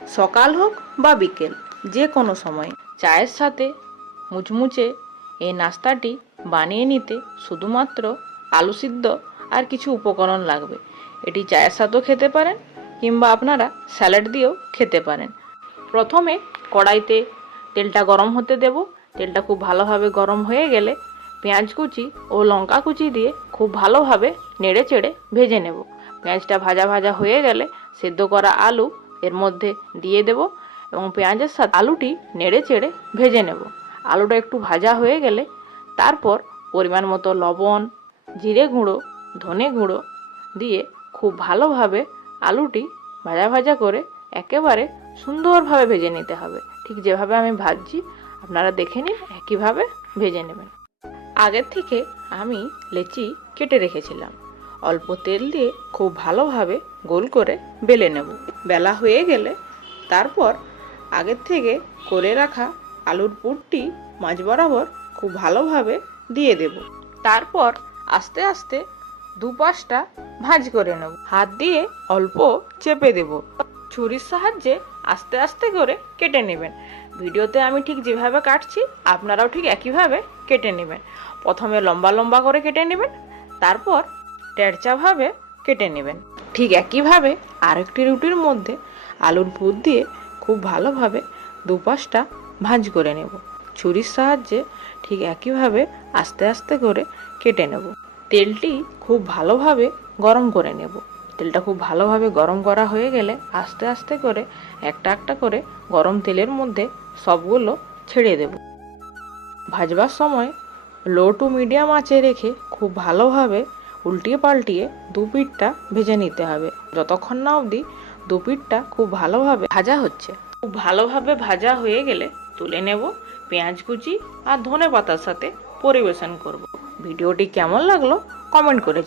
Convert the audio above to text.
সকাল হোক বা বিকেল, যে কোনো সময় চায়ের সাথে মুচমুচে এই নাস্তাটি বানিয়ে নিতে শুধুমাত্র আলু সিদ্ধ আর কিছু উপকরণ লাগবে। এটি চায়ের সাথেও খেতে পারেন কিংবা আপনারা স্যালাড দিয়েও খেতে পারেন। প্রথমে কড়াইতে তেলটা গরম হতে দেব। তেলটা খুব ভালোভাবে গরম হয়ে গেলে পেঁয়াজ কুচি ও লঙ্কা কুচি দিয়ে খুব ভালোভাবে নেড়ে চেড়ে ভেজে নেব। পেঁয়াজটা ভাজা ভাজা হয়ে গেলে সেদ্ধ করা আলু এর মধ্যে দিয়ে দেব এবং পেঁয়াজের সাথে আলুটি নেড়ে চেড়ে ভেজে নেব। আলুটা একটু ভাজা হয়ে গেলে তারপর পরিমাণ মতো লবণ, জিরে গুঁড়ো, ধনে গুঁড়ো দিয়ে খুব ভালোভাবে আলুটি ভাজা ভাজা করে একেবারে সুন্দরভাবে ভেজে নিতে হবে। ঠিক যেভাবে আমি ভাজছি আপনারা দেখে নিন, একইভাবে ভেজে নেবেন। আগের থেকে আমি লেচি কেটে রেখেছিলাম। অল্প তেল দিয়ে খুব ভালোভাবে গোল করে বেলে নেব। বেলা হয়ে গেলে তারপর আগের থেকে করে রাখা আলুর পুরটি মাঝ বরাবর খুব ভালোভাবে দিয়ে দেব। তারপর আস্তে আস্তে দুপাশটা ভাঁজ করে নেব। হাত দিয়ে অল্প চেপে দেব। ছুরির সাহায্যে আস্তে আস্তে করে কেটে নেবেন। ভিডিওতে আমি ঠিক যেভাবে কাটছি আপনারাও ঠিক একইভাবে কেটে নেবেন। প্রথমে লম্বা লম্বা করে কেটে নেবেন, তারপর তেরচাভাবে কেটে নেবেন। ঠিক একইভাবে আরেকটি রুটির মধ্যে আলুর পুর দিয়ে খুব ভালোভাবে দুপাশটা ভাঁজ করে নেব। ছুরির সাহায্যে ঠিক একইভাবে আস্তে আস্তে করে কেটে নেব। তেলটি খুব ভালোভাবে গরম করে নেব। তেলটা খুব ভালোভাবে গরম করা হয়ে গেলে আস্তে আস্তে করে একটা একটা করে গরম তেলের মধ্যে সবগুলো ছেড়ে দেব। ভাজবার সময় লো টু মিডিয়াম আঁচে রেখে খুব ভালোভাবে উল্টিয়ে পাল্টিয়ে দু পিঠটা ভেজে নিতে হবে, যতক্ষণ না অবধি দু পিঠটা খুব ভালোভাবে ভাজা হচ্ছে। খুব ভালোভাবে ভাজা হয়ে গেলে তুলে নেব। পেঁয়াজ কুচি আর ধনে পাতার সাথে পরিবেশন করব। ভিডিওটি কেমন লাগলো কমেন্ট করে